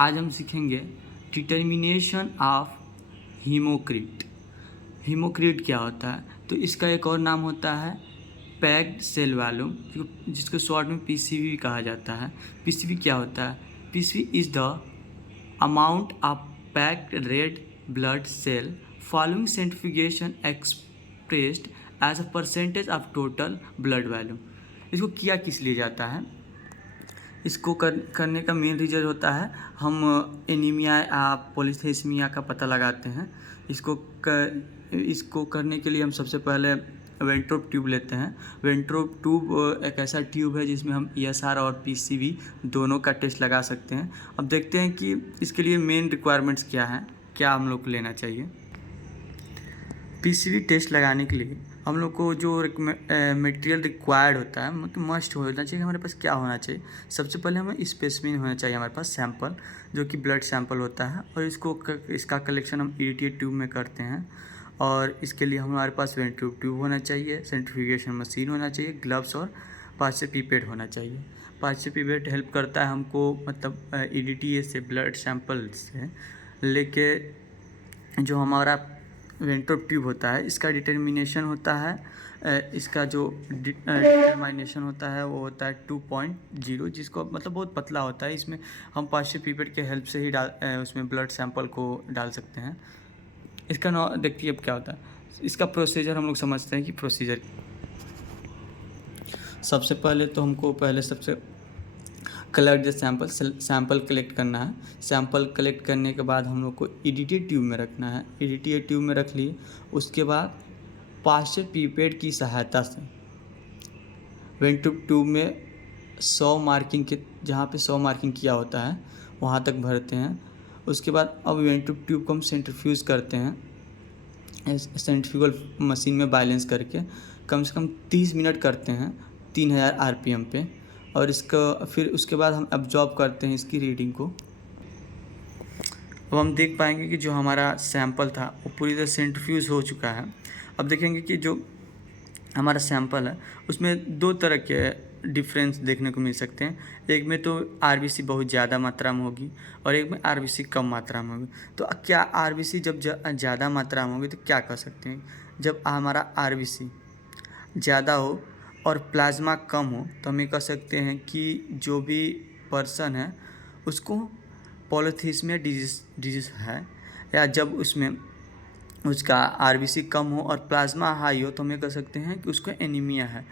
आज हम सीखेंगे डिटर्मिनेशन ऑफ हीमोक्रीट। हीमोक्रीट क्या होता है? तो इसका एक और नाम होता है पैक्ड सेल वॉल्यूम, जिसको शॉर्ट में पीसीवी कहा जाता है। पीसीवी क्या होता है? PCV is the amount of packed red blood cell following centrifugation expressed as a percentage of total blood volume. इसको किया किस लिए जाता है? इसको करने का मेन रीज़न होता है हम एनीमिया या पॉलीथेसीमिया का पता लगाते हैं। इसको करने के लिए हम सबसे पहले वेंट्रोप ट्यूब लेते हैं। वेंट्रोप ट्यूब एक ऐसा ट्यूब है जिसमें हम ईएसआर और पीसीवी दोनों का टेस्ट लगा सकते हैं। अब देखते हैं कि इसके लिए मेन रिक्वायरमेंट्स क्या हैं, क्या हम लोग को लेना चाहिए। पीसीवी टेस्ट लगाने के लिए हम लोग को जो मटेरियल रिक्वायर्ड होता है, मतलब मस्ट होना चाहिए, हमारे पास क्या होना चाहिए। सबसे पहले हमें स्पेसिमेन होना चाहिए हमारे पास, सैंपल जो कि ब्लड सैंपल होता है, और इसका कलेक्शन हम ईडीटी ट्यूब में करते हैं। और इसके लिए हमारे पास वेंट्रोप ट्यूब होना चाहिए, सेंट्रीफ्यूगेशन मशीन होना चाहिए, ग्लव्स और 5 से पिपेट होना चाहिए। 5 से पिपेट हेल्प करता है हमको, मतलब ईडीटी से ब्लड सैंपल से लेके जो हमारा वेंट्रोप ट्यूब होता है, इसका डिटर्मिनेशन होता है, इसका जो डिटर्मिनेशन होता है वो होता है 2.0, जिसको मतलब बहुत पतला होता है। इसमें हम 5 से पिपेट के हेल्प से ही उसमें ब्लड सैंपल को डाल सकते हैं। इसका देखिए अब क्या होता है, इसका प्रोसीजर हम लोग समझते हैं कि प्रोसीजर सबसे पहले तो हमको सबसे कलेक्ट द सैंपल कलेक्ट करना है। सैंपल कलेक्ट करने के बाद हम लोग को ईडीटी ट्यूब में रखना है। ईडीटी ट्यूब में रख लिए, उसके बाद 5 से पिपेट की सहायता से वेंट्रोप ट्यूब में 100 मार्किंग के, जहाँ पे 100 मार्किंग किया होता है वहाँ तक भरते हैं। उसके बाद अब वेंट्रोप ट्यूब को हम सेंट्रीफ्यूज करते हैं, सेंट्रीफ्यूगल मशीन में बैलेंस करके कम से कम 30 मिनट करते हैं 3000 आरपीएम पे। और फिर उसके बाद हम एब्जॉर्ब करते हैं इसकी रीडिंग को। अब हम देख पाएंगे कि जो हमारा सैंपल था वो पूरी तरह सेंट्रीफ्यूज हो चुका है। अब देखेंगे कि जो हमारा सैंपल है उसमें 2 तरह के डिफरेंस देखने को मिल सकते हैं। एक में तो आरबीसी बहुत ज़्यादा मात्रा में होगी और एक में आरबीसी कम मात्रा में होगी। तो क्या आरबीसी जब ज़्यादा मात्रा में होगी तो क्या कर सकते हैं? जब हमारा आरबीसी ज़्यादा हो और प्लाज्मा कम हो तो हम ये कह सकते हैं कि जो भी पर्सन है उसको पॉलीथीसिमिया डिजीज़ है, या जब उसमें उसका आरबीसी कम हो और प्लाज्मा हाई हो तो हम ये कह सकते हैं कि उसको एनीमिया है।